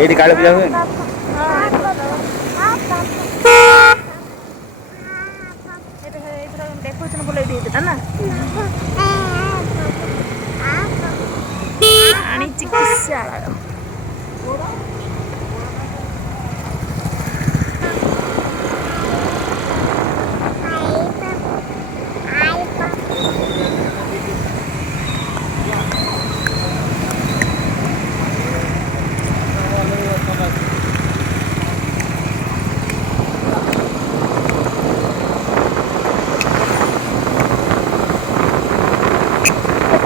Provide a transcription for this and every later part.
ଏଇଠି କାଳୀ ପୂଜା ହୁଏ ନା?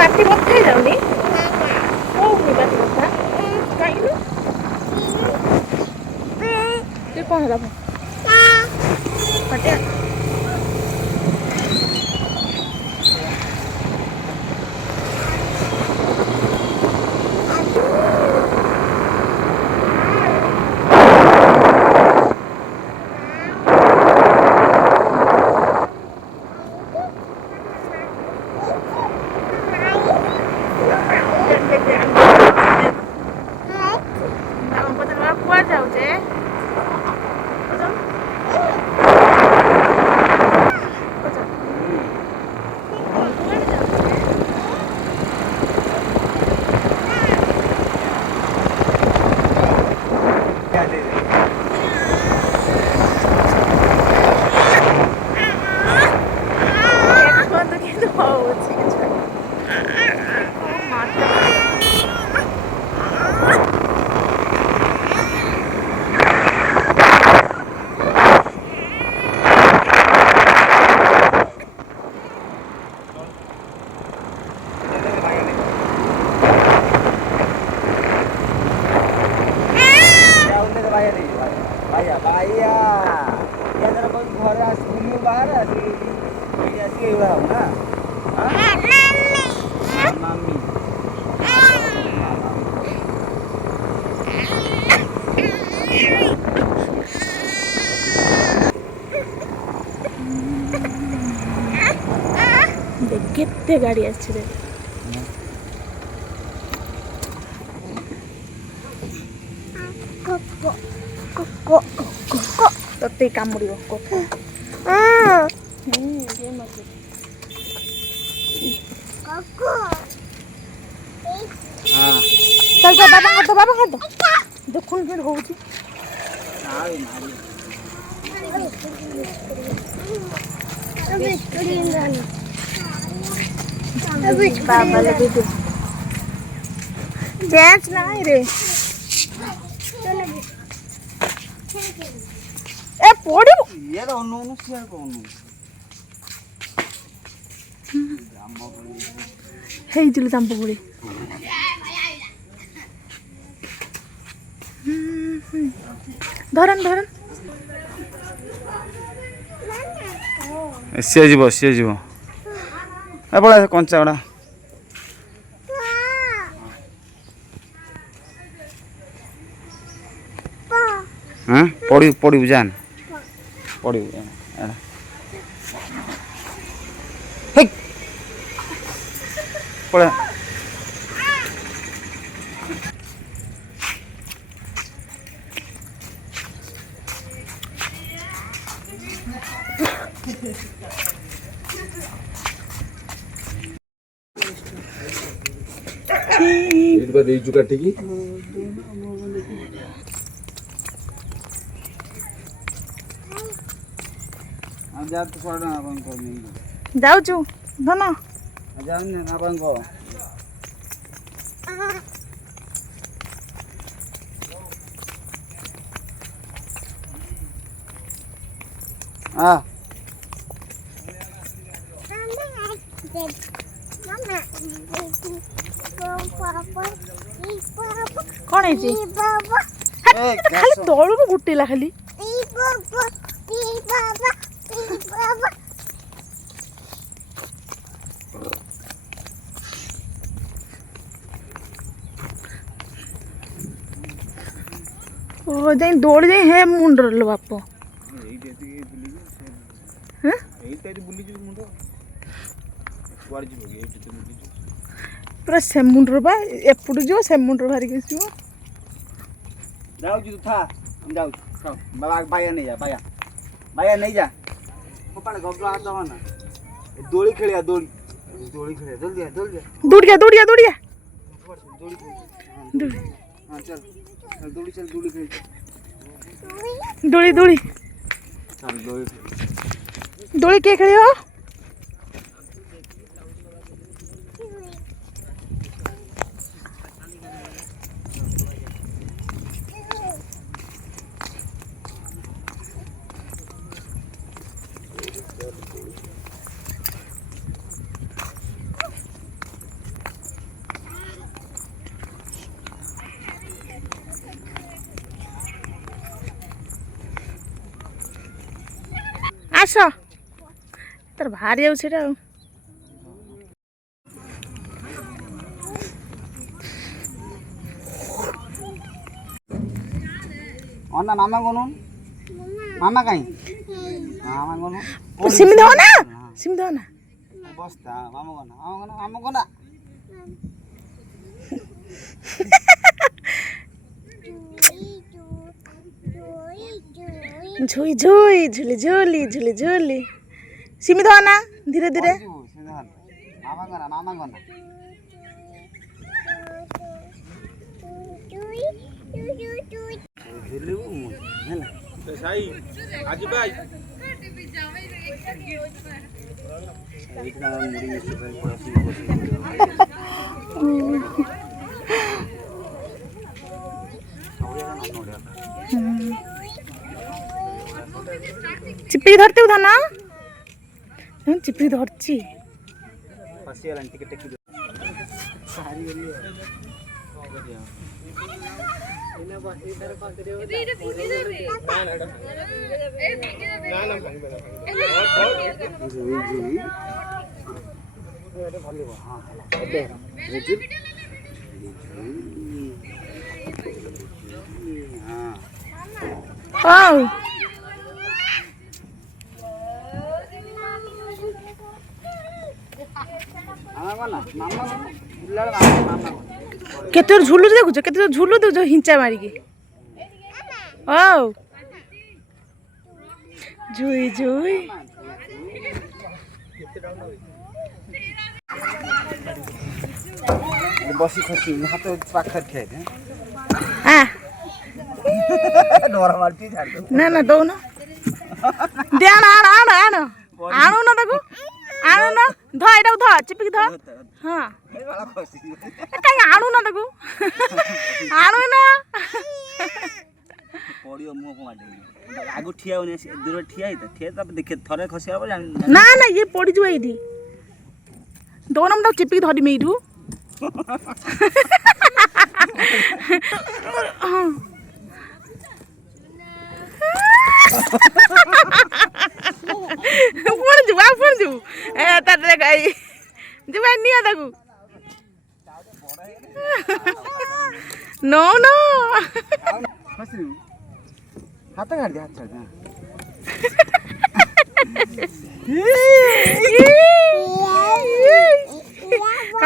ପାଟି ବଥା ହେଇଯାଉନି? ହଉନି ପାଟି ବଥା? କାହିଁକି? ସେ କ'ଣ ହେଲା? ପାଟି କେତେ ଗାଡ଼ି ଆସିଛି ଦେଖ। ତତେ କାମୁଡ଼ିବ ବାବା ଖାଦ ଦେଖୁନ ଫେର ହଉଛି। ड्यान्स नहीं रे ए पड़ी ये तो उन्होंने शेयर कौन हे जिले जाम्बो पड़ी धरन धरन ସିଏ ଯିବ ଏ ପଳା କଞ୍ଚା ଗୁଡ଼ା ହଁ ପଡ଼ିବୁ ଜାନ ପଡ଼ିବୁ ପଳା ଦେଇଛୁ କାଟିକି ଯାଉଛୁ ଧନ ଯାଉନି ନା ବାଙ୍କ कौन है जी खाली तलू गुटेला खाली ओ जाई दौड़ जाई हे मुंडर लो बाप हैं पूरा से मुंडर बा एपटू जो से मुंडर भारी के जो जाऊ जी तू था हम जाऊ खाओ बाबा बाया नहीं जा बाया नहीं जा पप्पा ने गबला आता हो ना दोड़ी खेलिया दोड़ी खेलिया जल्दी आ दौड़ गया दोड़ी हां चल दोड़ी खेल दौड़ी चल दौड़ी के खेले हो आस तर भारी आउ सेटा अन्ना मामा कोनु मामा काई मामा कोनु सिमी दो ना बस्ता मामा कोना झुई झुई झुली झुली झुली झुली सिमी दो ना धीरे धीरे मामा कोना साई आज भाई चिपी धरते उधा ना चिपी धरची फसियाला टिके टेकी सारी गली केते झुलु देखुछ केते झुलु दउछ हिंचा मारी के ओ जुई जुई बसी खसी हाथ पाखर थे हां डोरा मारती झाड़ ना ना दो ना दे आनो ना ताको आनो ना ध एटा ध चिपिक ध हां काई आनो ना ताको आनो ना पड़ियो मुंह को माडे आगु ठिया होने दूर ठिया ही ठिया तब देखे थरे खसिया पर ना ना ये पड़ी जो एठी दो ना त चिपिक धरी मेइठु फोन जो ए तारे गाई जो निया ताकू नो नो खसी हाथ काट दे हाथ छाड़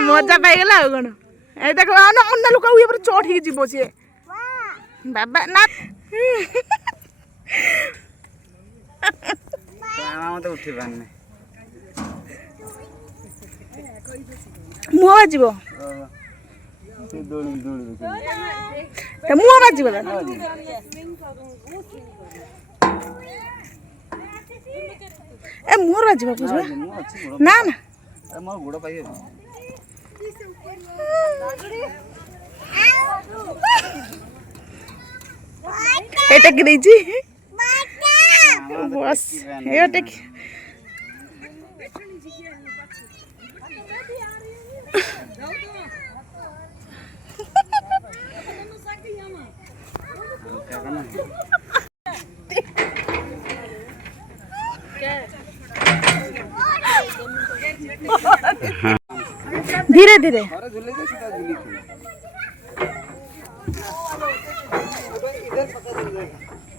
मजा पाई गला कोन ए देखो अन्ना लोक ऊपर चोट ही जीवो छे बाबा ना मत उठी पाने मुह बाजिब दौड़ी मुह बाजिब ए मुहर बाजिब बुझ ना ना मोर गोड़ पाई एटा कि देछि बस एटा कि धीरे धीरे थोड़ा झूले से सीधा झूली थी।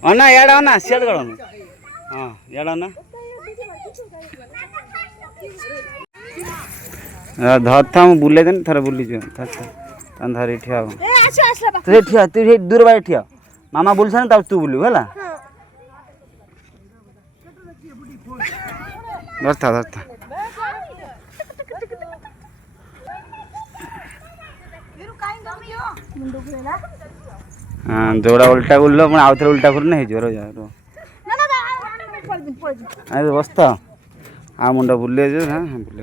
अना यार अना शेड करो ना हां यार अना धरता मु बुले देन थरे बुली जो तन धरी ठिया ए आसो आसला बा तू ठिया तू दूर बाय ठिया मामा बोलछन तब तू बुलू होला धरता धरता हाँ जोड़ा उल्टा गुल्लो पण आउथरे उल्टा कर नहीं जोरो यारो ना ना पड़ दिन अरे बस्ता आ मुंडा बुले जो हां बुले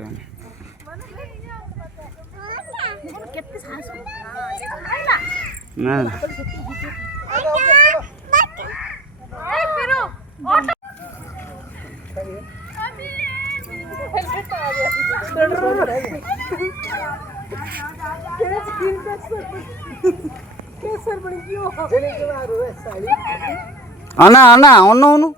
केते साहस ना ए फिरो ऑटो अना अना ओनो ओनो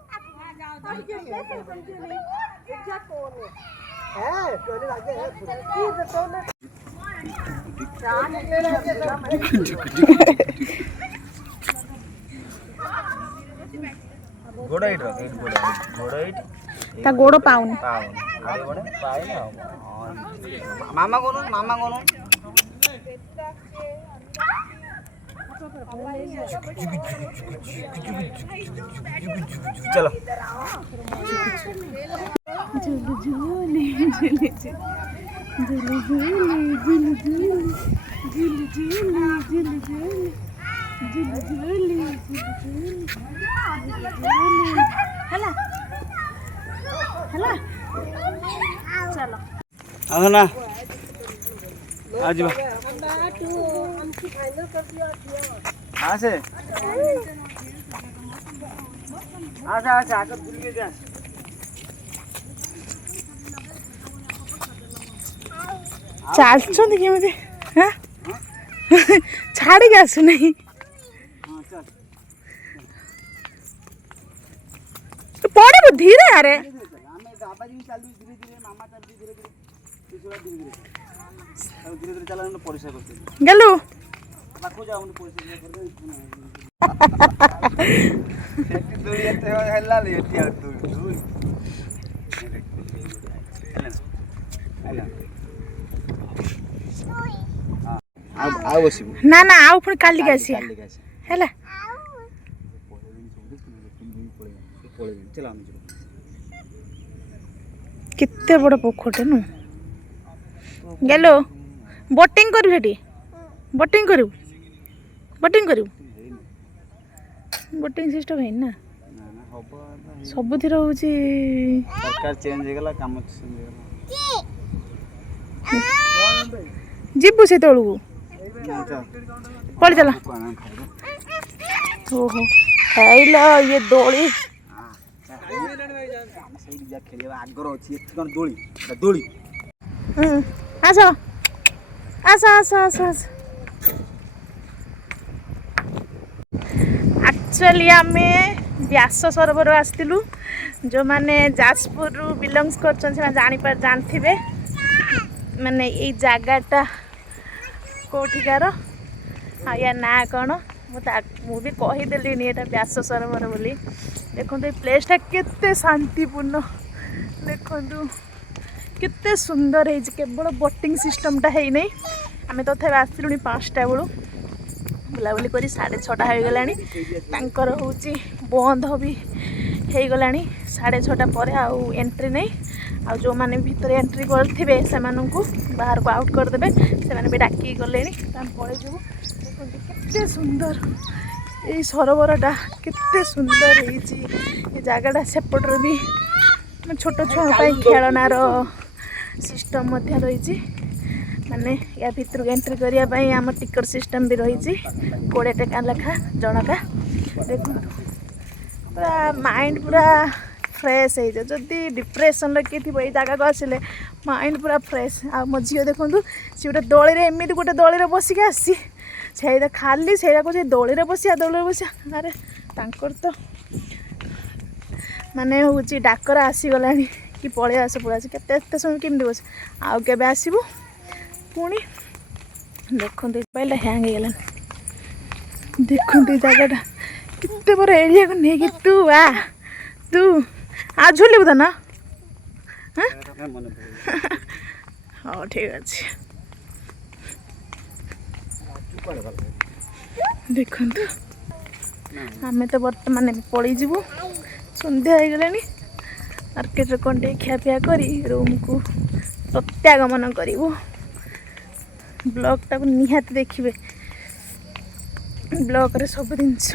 गोड़ा इट गोड़ा इट ता गोड़ पाउनी आगे बढ़े पाए ना मामा कोनु चलो हला हला चलो आओ ना आज बा हाँ से आजा आजा आकर भूल के जा ଚାଲୁଛନ୍ତି କେମିତି ଛାଡ଼ିକି ଆସୁନାହିଁ ପଡ଼ିବୁ ଧୀରେ ଆରେ ଗେଲୁ ନା ନା ଆଉ ପୁଣି କାଲିକି ଆସିବା ହେଲା କେତେ ବଡ଼ ପୋଖରୀଟେ ନୁ ଗେଲୁ ବୋଟିଂ କରିବୁ ସେଠି ବୋଟିଂ କରିବୁ ବୋଟିଂ ସିଷ୍ଟମ ହେଇନି ନା ସବୁଥିରେ ହଉଛି सरकार चेंज ହେଇଗଲା କାମ ଚେଞ୍ଜ ହେଇଗଲା ଯିବୁ ସେ ତଳକୁ ପଳି ଚାଲ ଓହୋ ହେଇଲ ଇଏ ଦୋଳି ଆଗର ଅଛି ଏଠି କଣ ଦୋଳି ଦୋଳି ଆସ ଆସ ଆସ ଆସ ଆସ ଆକ୍ଚୁଆଲି ଆମେ ବ୍ୟାସ ସରୋବର ଆସିଥିଲୁ ଯେଉଁମାନେ ଯାଜପୁରରୁ ବିଲଙ୍ଗସ୍ କରୁଛନ୍ତି ସେମାନେ ଜାଣିଥିବେ ମାନେ ଏଇ ଜାଗାଟା କେଉଁଠିକାର ଆଉ ୟା ନାଁ କ'ଣ ମୁଁ ବି କହିଦେଲିଣି ଏଇଟା ବ୍ୟାସ ସରୋବର ବୋଲି ଦେଖନ୍ତୁ ଏଇ ପ୍ଲେସ୍ଟା କେତେ ଶାନ୍ତିପୂର୍ଣ୍ଣ ଦେଖନ୍ତୁ କେତେ ସୁନ୍ଦର ହେଇଛି କେବଳ ବୋଟିଂ ସିଷ୍ଟମଟା ହେଇନାହିଁ ଆମେ ତଥାପି ଆସିଲୁଣି 5ଟା ବେଳୁ ବୁଲାବୁଲି କରି 6:30 ହୋଇଗଲାଣି ତାଙ୍କର ହେଉଛି ବନ୍ଦ ବି ହେଇଗଲାଣି 6:30 ପରେ ଆଉ ଏଣ୍ଟ୍ରି ନାହିଁ ଆଉ ଯେଉଁମାନେ ଭିତରେ ଏଣ୍ଟ୍ରି କରିଥିବେ ସେମାନଙ୍କୁ ବାହାରକୁ ଆଉଟ୍ କରିଦେବେ ସେମାନେ ବି ଡାକିକି ଗଲେଣି ଆମେ ପଳେଇଯିବୁ ଦେଖନ୍ତୁ କେତେ ସୁନ୍ଦର ଏଇ ସରୋବରଟା କେତେ ସୁନ୍ଦର ହେଇଛି ଏ ଜାଗାଟା ସେପଟରେ ବି ଛୋଟ ଛୁଆଙ୍କ ପାଇଁ ଖେଳନାର ସିଷ୍ଟମ୍ ମଧ୍ୟ ରହିଛି ମାନେ ୟା ଭିତରକୁ ଏଣ୍ଟ୍ରି କରିବା ପାଇଁ ଆମ ଟିକଟ ସିଷ୍ଟମ୍ ବି ରହିଛି 20 ଟଙ୍କା ଲେଖା ଜଣକା ଦେଖନ୍ତୁ ପୁରା ମାଇଣ୍ଡ ପୁରା ଫ୍ରେଶ୍ ହେଇଯାଏ ଯଦି ଡିପ୍ରେସନ୍ରେ କିଏ ଥିବ ଏଇ ଜାଗାକୁ ଆସିଲେ ମାଇଣ୍ଡ ପୁରା ଫ୍ରେଶ୍ ଆଉ ମୋ ଝିଅ ଦେଖନ୍ତୁ ସେ ଗୋଟେ ଦୋଳିରେ ଏମିତି ଗୋଟେ ଦୋଳିରେ ବସିକି ଆସିଛି ସେଇଟା ଖାଲି ସେଇଟା କହୁଛି ଦୋଳିରେ ବସିବା ଆରେ ତାଙ୍କର ତ ମାନେ ହେଉଛି ଡାକରା ଆସିଗଲାଣି कि पलि आस केते समय केमती बस आउ केबे आसीबु पुणी देखते मोबाइल हैंग हो गलान देखते जगटा केते बड़ एरिया को नहीं तू आ झुलबू तो ना हाँ ठीक अच्छे देखु आम तो बर्तमान पलैजु सन्ध्या हो गला मार्केट कौन खियापिया कर रूम को प्रत्यागमन करूँ ब्लॉग टाक निहाती देखिए ब्लॉग रे सब जिनस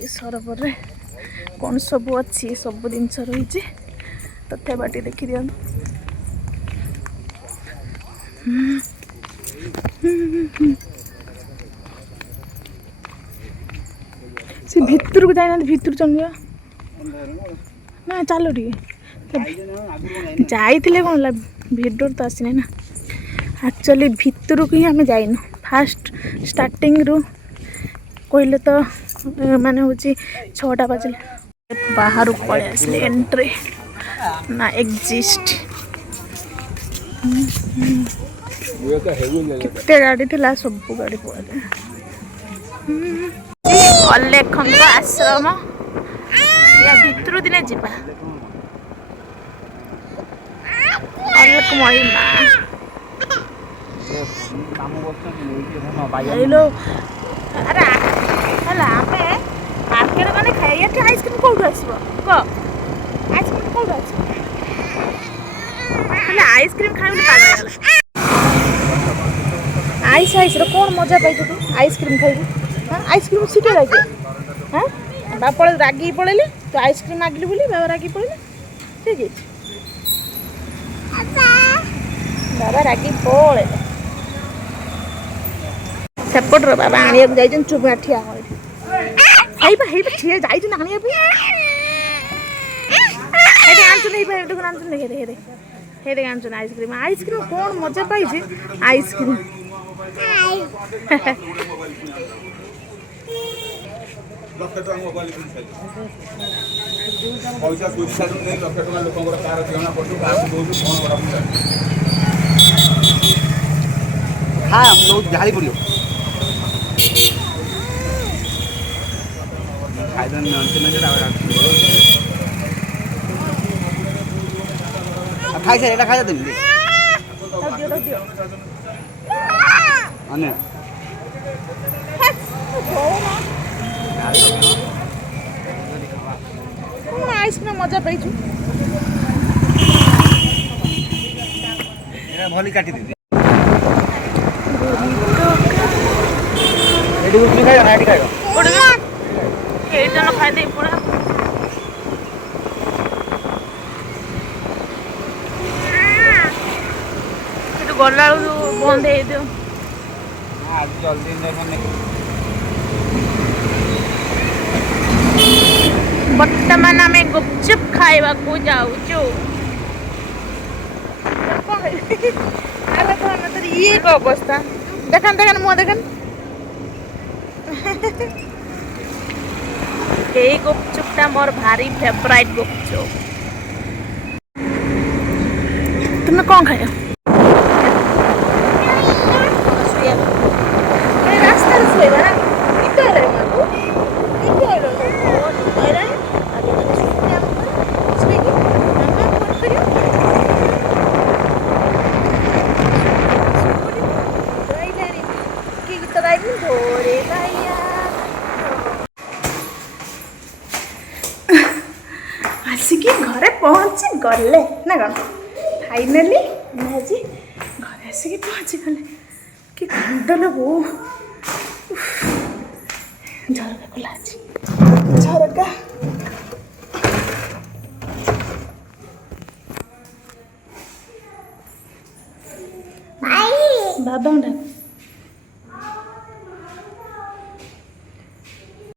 ये सरोवर रे कौन सब अच्छी सब जिनस रही तथा बाटी देखी दिया से भितर को जाना भितर चंगा ना चलो जाइए कौन भिडर तो आसने ना एक्चुअली भितर को ही आम जाइनु फास्ट स्टार्टिंग रु कहले तो माने हूँ 6टा बजले बाहर पड़े आसले एंट्री ना एग्जिस्ट केते गाड़ी थी सब गाड़ी पड़े अलेख आश्रम या भितर दिने जीवा अलेख महिमा हेलो अरे हला आमे मार्केट गने खाइया टे आइसक्रीम कोठु आसीबो क आइसक्रीम कोठु आसीबो हला आइसक्रीम खाइले पागल होला आइस रो कोन मजा पाइछ तू आइसक्रीम खाइबू हां आइसक्रीम सीटे लागे हां बापा रागी पळेले तो आइसक्रीम मागली बोली बाबा रागी पळेले से जे बाबा रागी पळेले सेपट रो बाबा आनिया जाइजन चुप ठिया हेबा ठिया जाइजन आनिया पे हेदे आंचु नहीं भाई दुकान आंचु नहीं हेदे आंचु आइसक्रीम कोन मजा पाइछे आइसक्रीम हाँ झाड़ी पड़ो खाई सारे खाई देवी आइसक्रीम मजा पाइछु भली काटी दी खाई पड़ा गला बंद हो जल्दी बर्तमान आम गुपचुप खाइबा को जाऊचु ये अवस्था देखन देखन मुँह देखन यही गुपचुपटा मोर भारी फेवराइट गुपचुप तुम्हें कौन खाया रास्ता शुएगा ना आसिक घरे पहुँची गले ना कौन फाइनाली आज घरे आसिक पहुँची गले कि कंडल बो झरका खुला अच्छी झरका बाबा